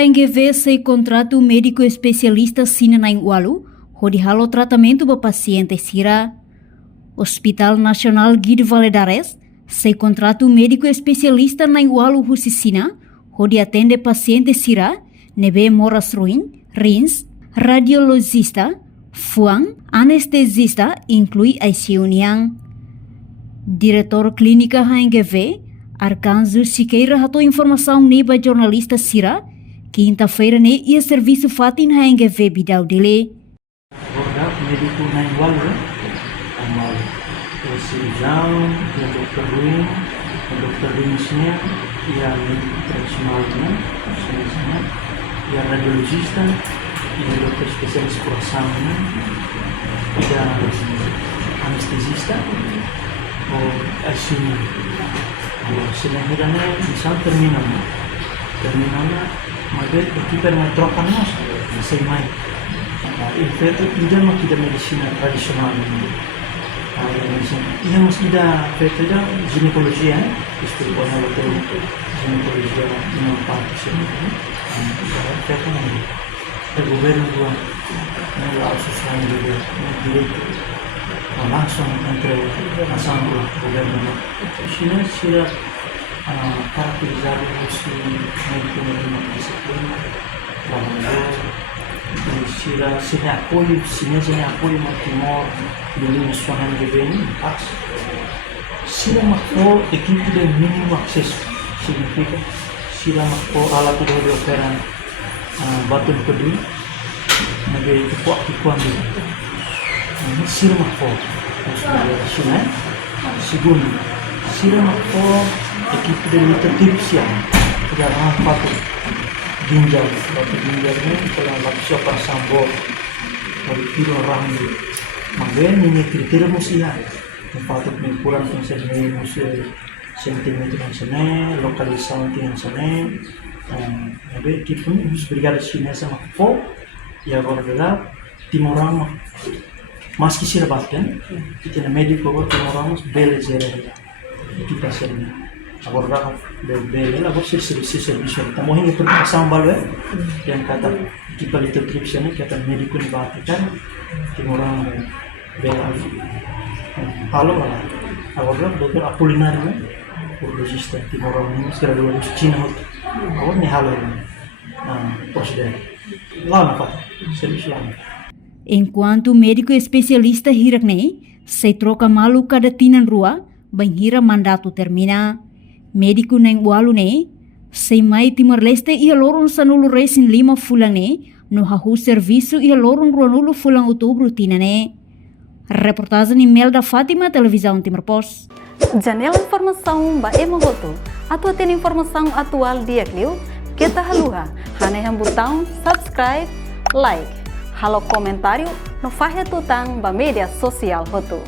HNGV sei contrato médico especialista sina naing walu, hodi halo tratamento ba paciente sira. Hospital Nasional Guido Valadares sei contrato médico especialista naing walu husisina, hodi atende paciente sira, nebe moras ruin, rins, radiologista, fuang, anestesista, inclui ICU niang. Diretor Clínica HNGV, Arcanjo Siqueira ratou informação neba jornalista Sira, quinta-feira ne ia serviço fatin HNGV bidau dele. Agora, médico na igual, o cirurgião, o Dr. Ruin, o Dr. Ruinnya, e a médico tradicional, e a radiologista, e o Dr. especialista coração, e a anestesista, o ICU. Sebenarnya misal terminalnya, maka kita mau trokan mas, saya main. Itu tidak medicina tradisional. Ia masih ada feta ginekologi itu pernah betul ginekologi yang pasien. Feta mana? Governo dua, nela asosiasi juga, direktur. Langsung entre asambleia governo. Sini sudah karakterizado si médico na disciplina, trabalhador, se apoio, se apoio matimor, do nacional de vem, se marcou equipe de mínimo acesso, significa se marcou alat de operan batu peduli, nabi kuat kuandu. Sira marcou, segundo, sira marcou equipe de luta tipsia, jangan patut ginjal ini kalau lapis operasan bor, dari kilo rambu, makanya ini kriteria musia, patut kurang misalnya musia sentimeter yang sana, lokalisasi yang sana, nabi equipe ini harus brigada chinesa makpo, ya kalau timorang maski sirbatkan, kita mediko timorang bela jere kita sernya. Agora bela agora serviço estamos indo para sambal yang kata kita itu tripsnya kata mediko ni batikan timorang bela halo agora dokter Apolinar urologista timorang ini sekarang dua Cina agora ni halo prosedur lama pak serviço lama. Enquanto médico especialista hirakne, se troca malu kada tinan rua, banhira mandato termina. Médico neng walu ne, se mai Timor-Leste ia lorong sanulu resin 5 fulang ne, no hahu serviço ia lorong ruanulu fulang outubro tina ne. Reportagem email da Fátima, Televisão Timor Post. Janela informação ba emogoto, atau tem informação atual dia kliu, kita haluha, haneham botão subscribe, like. Halo komentário no Fahe Tutang ba media sosial hotu.